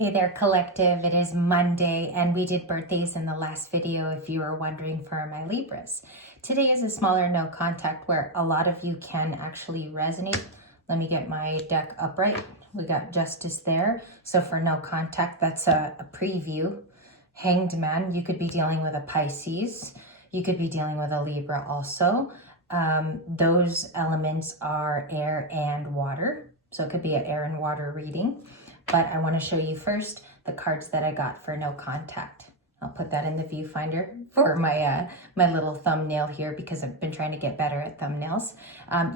Hey there, collective. It is Monday, and we did birthdays in the last video if you were wondering for my Libras. Today is a smaller no contact where a lot of you can actually resonate. Let me get my deck upright. We got Justice there. So for no contact, that's a preview. Hanged Man, you could be dealing with a Pisces. You could be dealing with a Libra also. Those elements are air and water. So it could be an air and water reading. But I want to show you first the cards that I got for no contact. I'll put that in the viewfinder for my my little thumbnail here because I've been trying to get better at thumbnails.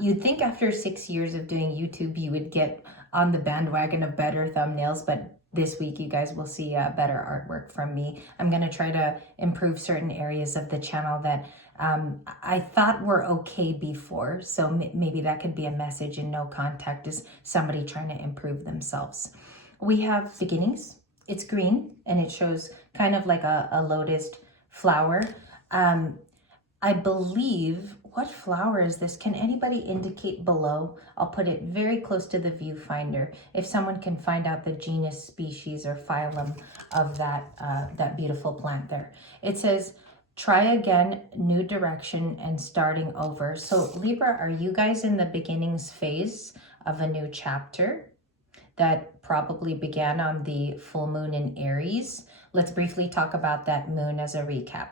You'd think after 6 years of doing YouTube, you would get on the bandwagon of better thumbnails, but this week you guys will see better artwork from me. I'm going to try to improve certain areas of the channel that I thought were okay before. So maybe that could be a message in no contact, is somebody trying to improve themselves. We have beginnings. It's green and it shows kind of like a lotus flower. I believe, what flower is this? Can anybody indicate below? I'll put it very close to the viewfinder. If someone can find out the genus, species, or phylum of that beautiful plant there. It says, try again, new direction, and starting over. So Libra, are you guys in the beginnings phase of a new chapter that probably began on the full moon in Aries? Let's briefly talk about that moon as a recap.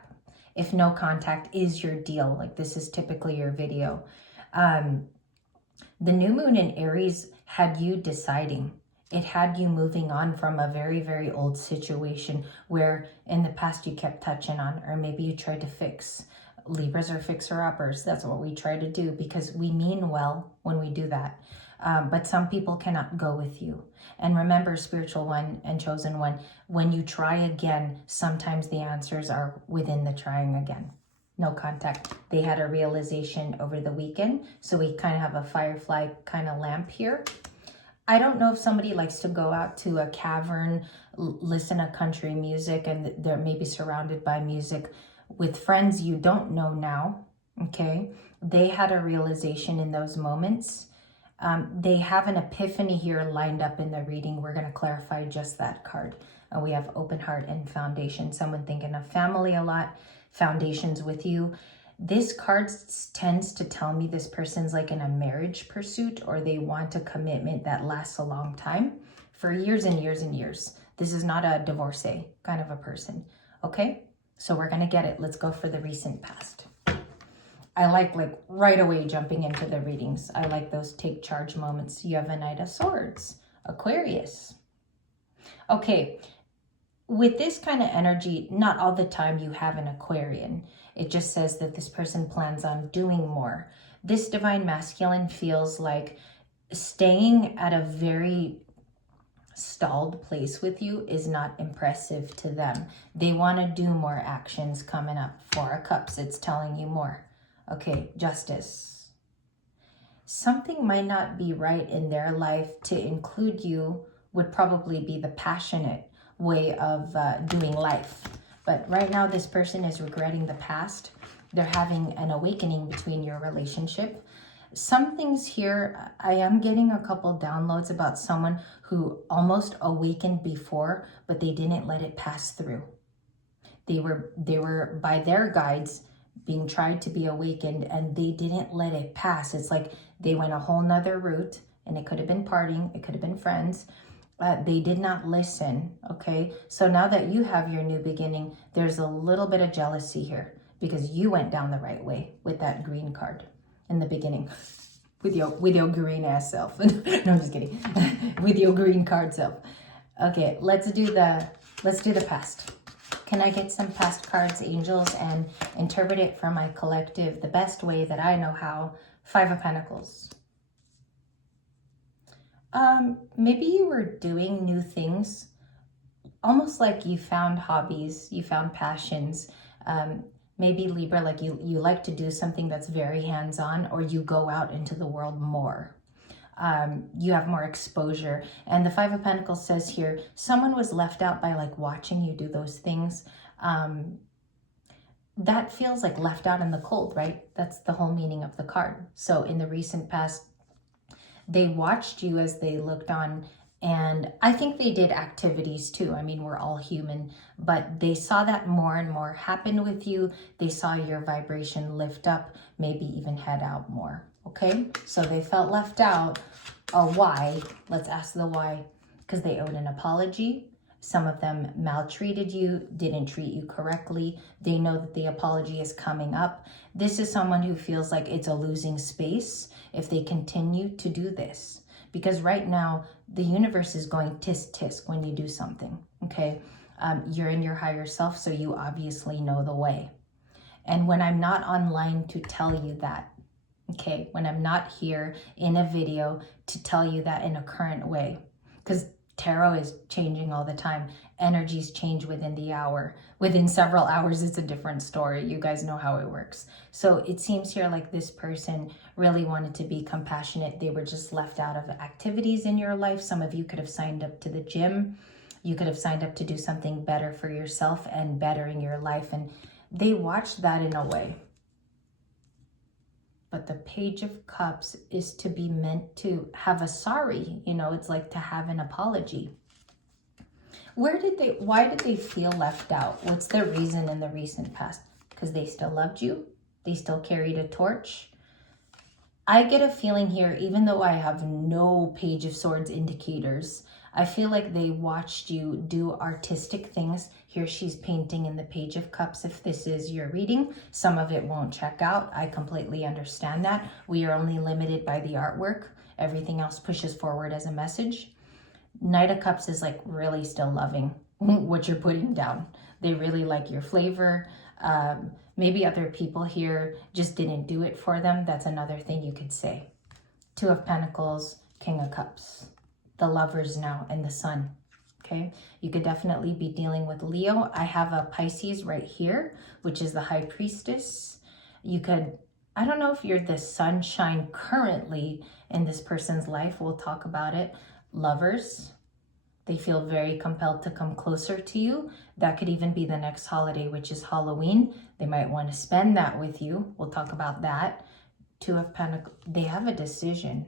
If no contact is your deal, like this is typically your video, the new moon in Aries had you deciding. It had you moving on from a very, very old situation where in the past you kept touching on, or maybe you tried to fix. Libras are fixer-uppers. That's what we try to do because we mean well when we do that. But some people cannot go with you. And remember, spiritual one and chosen one, when you try again, sometimes the answers are within the trying again. No contact. They had a realization over the weekend. So we kind of have a firefly kind of lamp here. I don't know if somebody likes to go out to a cavern, listen to country music, and they're maybe surrounded by music with friends you don't know now, okay? They had a realization in those moments. They have an epiphany here lined up in the reading. We're going to clarify just that card. We have open heart and foundation. Someone thinking of family a lot, foundations with you. This card tends to tell me this person's like in a marriage pursuit, or they want a commitment that lasts a long time for years and years and years. This is not a divorcee kind of a person. Okay, so we're going to get it. Let's go for the recent past. I like right away jumping into the readings. I like those take charge moments. You have a Knight of Swords, Aquarius. Okay, with this kind of energy, not all the time you have an Aquarian. It just says that this person plans on doing more. This divine masculine feels like staying at a very stalled place with you is not impressive to them. They want to do more actions coming up. Four of Cups, it's telling you more. Okay, Justice. Something might not be right in their life. To include you would probably be the passionate way of doing life. But right now, this person is regretting the past. They're having an awakening between your relationship. Some things here, I am getting a couple downloads about someone who almost awakened before, but they didn't let it pass through. They were by their guides being tried to be awakened, and they didn't let it pass. It's like they went a whole nother route, and it could have been partying, it could have been friends. They did not listen, okay? So now that you have your new beginning, there's a little bit of jealousy here because you went down the right way with that green card in the beginning with your green ass self. No, I'm just kidding. With your green card self. Okay, let's do the past. Can I get some past cards, angels, and interpret it for my collective the best way that I know how? Five of Pentacles. Maybe you were doing new things, almost like you found hobbies, you found passions. Maybe Libra, like you like to do something that's very hands-on, or you go out into the world more. You have more exposure. And the Five of Pentacles says here, someone was left out by like watching you do those things. That feels like left out in the cold, right? That's the whole meaning of the card. So in the recent past, they watched you as they looked on And I think they did activities too. I mean, we're all human, but they saw that more and more happen with you. They saw your vibration lift up, maybe even head out more. Okay, so they felt left out. Why? Let's ask the why. Because they owed an apology. Some of them maltreated you, didn't treat you correctly. They know that the apology is coming up. This is someone who feels like it's a losing space if they continue to do this. Because right now, the universe is going tisk tisk when you do something, okay? You're in your higher self, so you obviously know the way. And when I'm not online to tell you that, okay, when I'm not here in a video to tell you that in a current way, because tarot is changing all the time. Energies change within the hour. Within several hours, it's a different story. You guys know how it works. So it seems here like this person really wanted to be compassionate. They were just left out of activities in your life. Some of you could have signed up to the gym. You could have signed up to do something better for yourself and bettering your life. And they watched that in a way. But the Page of Cups is to be meant to have a sorry, you know, it's like to have an apology. Why did they feel left out? What's the reason in the recent past? Because they still loved you? They still carried a torch? I get a feeling here, even though I have no Page of Swords indicators, I feel like they watched you do artistic things. Here she's painting in the Page of Cups. If this is your reading, some of it won't check out. I completely understand that. We are only limited by the artwork. Everything else pushes forward as a message. Knight of Cups is like really still loving what you're putting down. They really like your flavor. Maybe other people here just didn't do it for them. That's another thing you could say. Two of Pentacles, King of Cups. The Lovers now and the Sun. Okay, you could definitely be dealing with Leo. I have a Pisces right here, which is the High Priestess. You could, I don't know if you're the sunshine currently in this person's life. We'll talk about it. Lovers, they feel very compelled to come closer to you. That could even be the next holiday, which is Halloween. They might want to spend that with you. We'll talk about that. Two of Pentacles, they have a decision.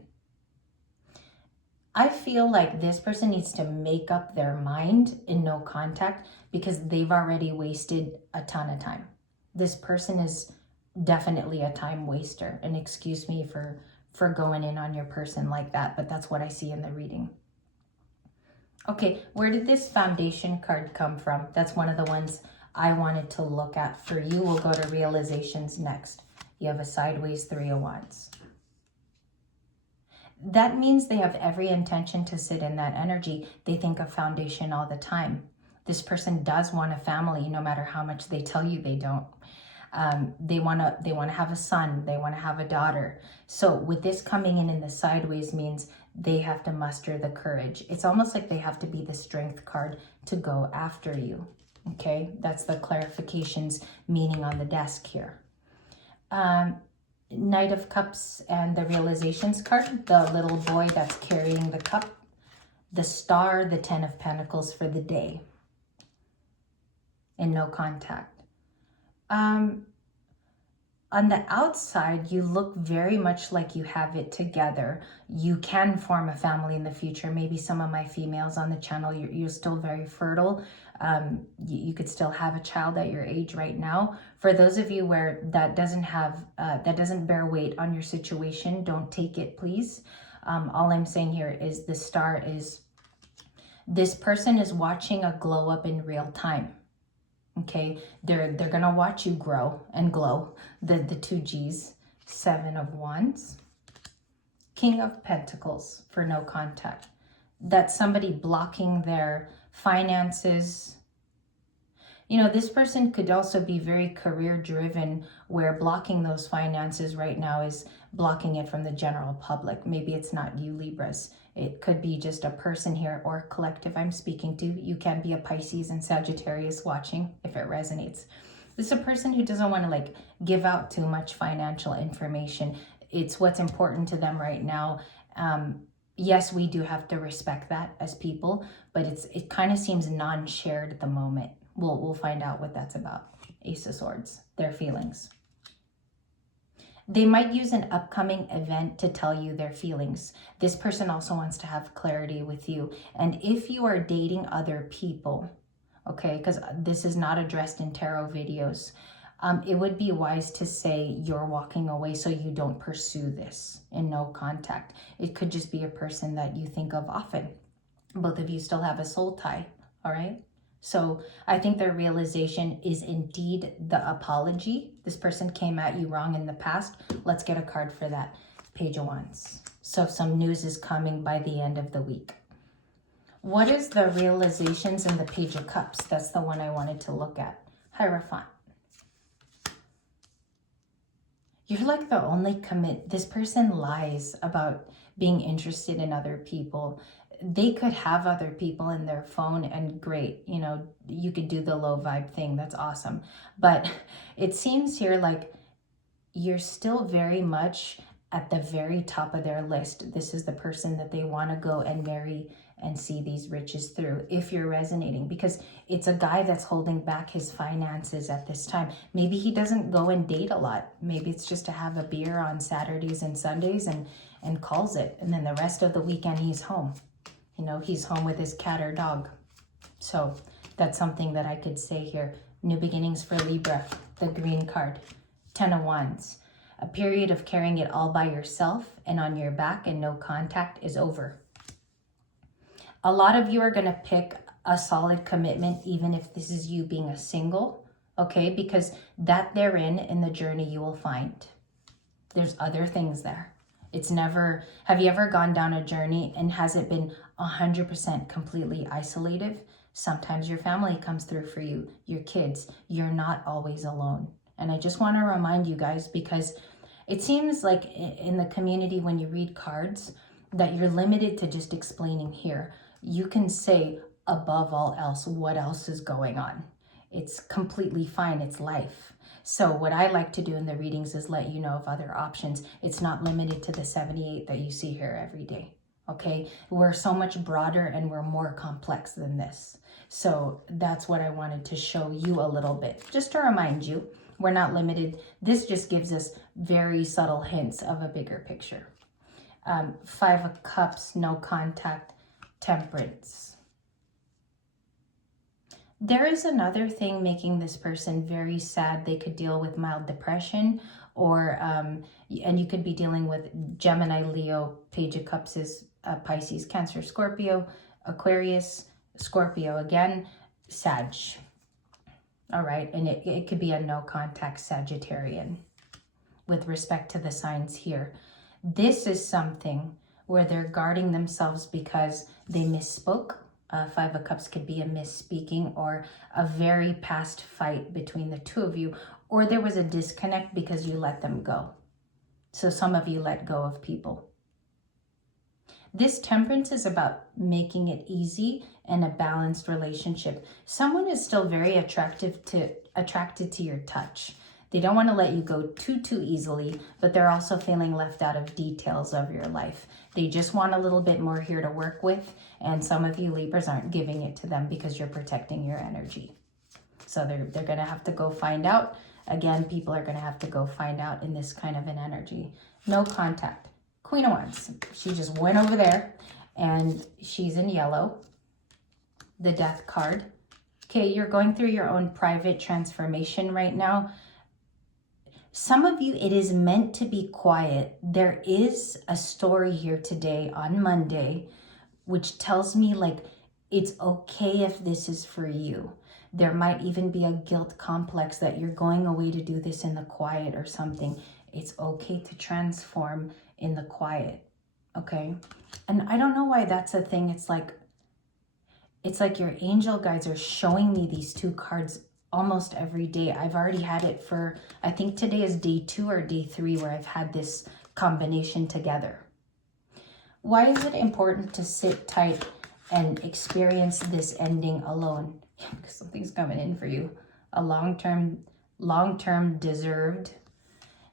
I feel like this person needs to make up their mind in no contact because they've already wasted a ton of time. This person is definitely a time waster. And excuse me for going in on your person like that, but that's what I see in the reading. Okay, where did this Foundation card come from? That's one of the ones I wanted to look at for you. We'll go to realizations next. You have a sideways Three of Wands. That means they have every intention to sit in that energy. They think of foundation all the time. This person does want a family, no matter how much they tell you they don't. They want to have a son. They want to have a daughter. So with this coming in the sideways means they have to muster the courage. It's almost like they have to be the strength card to go after you. Okay, that's the clarifications meaning on the desk here. Knight of Cups and the realizations card, the little boy that's carrying the cup, the star, the Ten of Pentacles for the day, and no contact. On the outside, you look very much like you have it together. You can form a family in the future. Maybe some of my females on the channel, you're still very fertile. You could still have a child at your age right now. For those of you where that doesn't bear weight on your situation, don't take it, please. All I'm saying here is the star is, this person is watching a glow up in real time. Okay, they're gonna watch you grow and glow. The two G's. Seven of Wands. King of Pentacles for no contact. That's somebody blocking their finances. You know, this person could also be very career driven, where blocking those finances right now is blocking it from the general public. Maybe it's not you, Libras. It could be just a person here or collective I'm speaking to. You can be a Pisces and Sagittarius watching if it resonates. This is a person who doesn't want to give out too much financial information. It's what's important to them right now. Yes, we do have to respect that as people, but it kind of seems non-shared at the moment. We'll find out what that's about. Ace of Swords, their feelings. They might use an upcoming event to tell you their feelings. This person also wants to have clarity with you. And if you are dating other people, okay, because this is not addressed in tarot videos, it would be wise to say you're walking away so you don't pursue this in no contact. It could just be a person that you think of often. Both of you still have a soul tie, all right? So I think their realization is indeed the apology. This person came at you wrong in the past. Let's get a card for that. Page of Wands. So some news is coming by the end of the week. What is the realizations in the Page of Cups? That's the one I wanted to look at. Hierophant. You're like the only this person lies about being interested in other people. They could have other people in their phone and great, you know, you could do the low vibe thing. That's awesome. But it seems here like you're still very much at the very top of their list. This is the person that they want to go and marry and see these riches through, if you're resonating, because it's a guy that's holding back his finances at this time. Maybe he doesn't go and date a lot. Maybe it's just to have a beer on Saturdays and Sundays and calls it. And then the rest of the weekend he's home. You know, he's home with his cat or dog. So that's something that I could say here. New beginnings for Libra, the green card. 10 of Wands. A period of carrying it all by yourself and on your back and no contact is over. A lot of you are going to pick a solid commitment, even if this is you being a single, okay? Because that therein in the journey you will find. There's other things there. It's never, have you ever gone down a journey and has it been 100% completely isolated? Sometimes your family comes through for you, your kids. You're not always alone. And I just want to remind you guys, because it seems like in the community when you read cards that you're limited to just explaining here. You can say above all else, what else is going on? It's completely fine. It's life. So what I like to do in the readings is let you know of other options. It's not limited to the 78 that you see here every day. Okay, we're so much broader and we're more complex than this. So that's what I wanted to show you a little bit, just to remind you, we're not limited. This just gives us very subtle hints of a bigger picture. 5 of Cups, no contact, Temperance. There is another thing making this person very sad. They could deal with mild depression, or and you could be dealing with Gemini, Leo. Page of Cups is Pisces, Cancer, Scorpio, Aquarius, Scorpio again, Sag. All right, and it could be a no contact Sagittarian with respect to the signs here. This is something where they're guarding themselves because they misspoke. 5 of Cups could be a misspeaking or a very past fight between the two of you, or there was a disconnect because you let them go. So some of you let go of people. This Temperance is about making it easy and a balanced relationship. Someone is still very attracted to your touch. They don't want to let you go too easily, but they're also feeling left out of details of your life. They just want a little bit more here to work with, and some of you Libras aren't giving it to them because you're protecting your energy. So they're going to have to go find out. Again, people are going to have to go find out in this kind of an energy. No contact. Queen of Wands. She just went over there, and she's in yellow. The Death card. Okay, you're going through your own private transformation right now. Some of you, it is meant to be quiet. There is a story here today on Monday, which tells me like it's okay if this is for you. There might even be a guilt complex that you're going away to do this in the quiet or something. It's okay to transform in the quiet, okay? And I don't know why that's a thing. It's like your angel guides are showing me these 2 cards almost every day. I've already had it for, I think today is day 2 or day 3 where I've had this combination together. Why is it important to sit tight and experience this ending alone? Because something's coming in for you. A long-term deserved.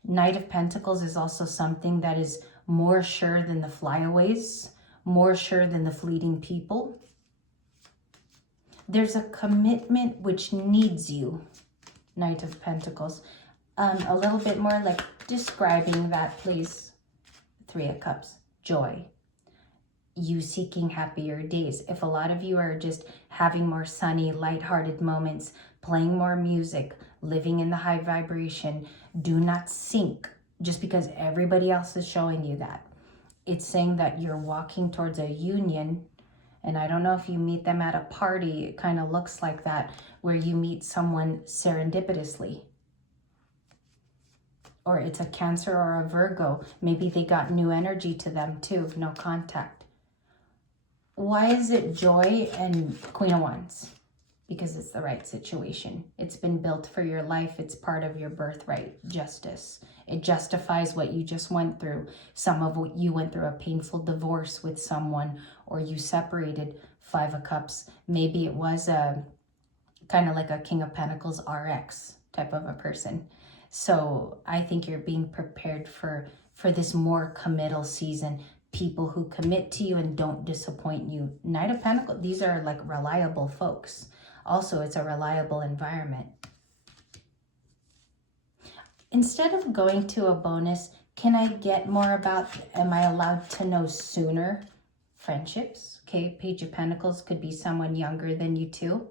Knight of Pentacles is also something that is more sure than the flyaways, more sure than the fleeting people. There's a commitment which needs you, Knight of Pentacles. A little bit more like describing that, please? Three of Cups, joy. You seeking happier days. If a lot of you are just having more sunny, lighthearted moments, playing more music, living in the high vibration, do not sink just because everybody else is showing you that. It's saying that you're walking towards a union. And I don't know if you meet them at a party, it kind of looks like that, where you meet someone serendipitously. Or it's a Cancer or a Virgo. Maybe they got new energy to them too, no contact. Why is it joy and Queen of Wands? Because it's the right situation. It's been built for your life. It's part of your birthright, justice. It justifies what you just went through. Some of what you went through, a painful divorce with someone, or you separated. Five of Cups. Maybe it was a kind of like a King of Pentacles RX type of a person. So I think you're being prepared for this more committal season. People who commit to you and don't disappoint you. Knight of Pentacles, these are like reliable folks. Also, it's a reliable environment. Instead of going to a bonus, can I get more about, am I allowed to know sooner? Friendships, okay? Page of Pentacles could be someone younger than you too.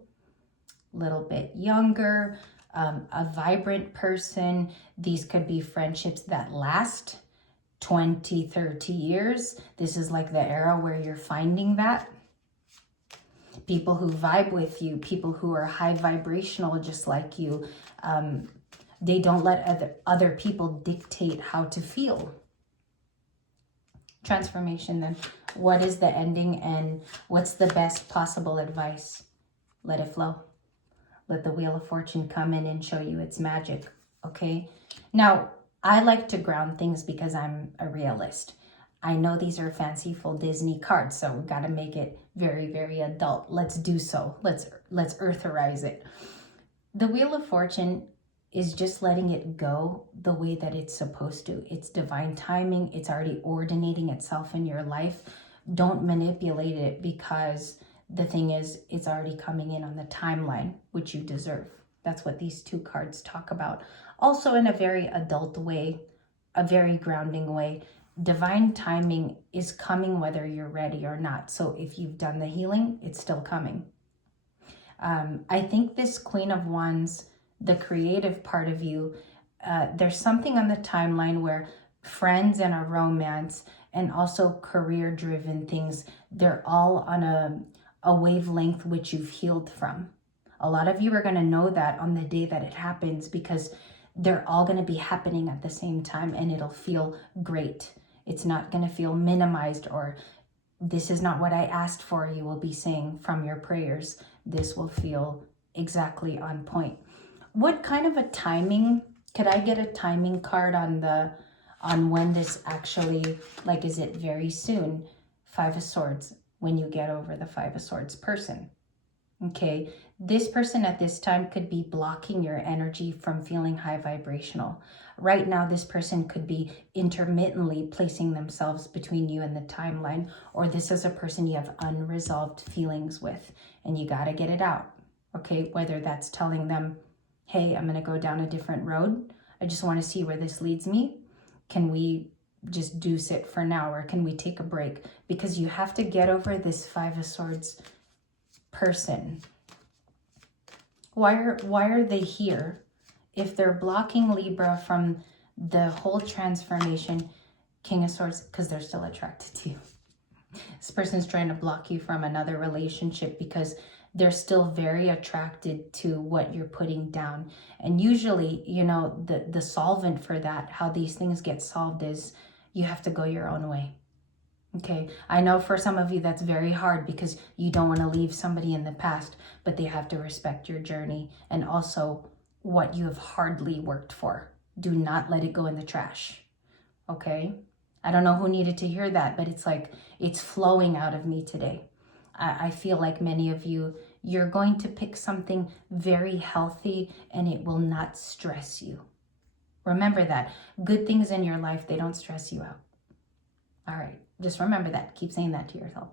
A little bit younger, a vibrant person. These could be friendships that last 20, 30 years. This is like the era where you're finding that. People who vibe with you, people who are high vibrational just like you. They don't let other people dictate how to feel. Transformation then. What is the ending and what's the best possible advice? Let it flow. Let the Wheel of Fortune come in and show you its magic, okay? Now, I like to ground things because I'm a realist. I know these are fanciful Disney cards, so we've got to make it very, very adult. Let's do so. Let's eartherize it. The Wheel of Fortune is just letting it go the way that it's supposed to. It's divine timing. It's already ordinating itself in your life. Don't manipulate it, because the thing is, it's already coming in on the timeline, which you deserve. That's what these two cards talk about. Also in a very adult way, a very grounding way. Divine timing is coming whether you're ready or not. So if you've done the healing, it's still coming. I think this Queen of Wands, the creative part of you, there's something on the timeline where friends and a romance and also career-driven things, they're all on a wavelength which you've healed from. A lot of you are going to know that on the day that it happens, because they're all going to be happening at the same time and it'll feel great. It's not going to feel minimized or this is not what I asked for. You will be saying from your prayers, this will feel exactly on point. What kind of a timing? Could I get a timing card on when this actually, like, is it very soon? Five of Swords, when you get over the Five of Swords person. Okay, this person at this time could be blocking your energy from feeling high vibrational. Right now, this person could be intermittently placing themselves between you and the timeline, or this is a person you have unresolved feelings with and you got to get it out. Okay, whether that's telling them, hey, I'm going to go down a different road. I just want to see where this leads me. Can we just deuce it for now, or can we take a break? Because you have to get over this Five of Swords person. Why are they here? If they're blocking Libra from the whole transformation, King of Swords, because they're still attracted to you. This person's trying to block you from another relationship because they're still very attracted to what you're putting down. And usually, you know, the solvent for that, how these things get solved, is you have to go your own way. Okay, I know for some of you that's very hard because you don't want to leave somebody in the past, but they have to respect your journey and also what you have hardly worked for. Do not let it go in the trash. Okay, I don't know who needed to hear that, but it's like it's flowing out of me today. I feel like many of you, you're going to pick something very healthy and it will not stress you. Remember that. Good things in your life, they don't stress you out. All right. Just remember that. Keep saying that to yourself.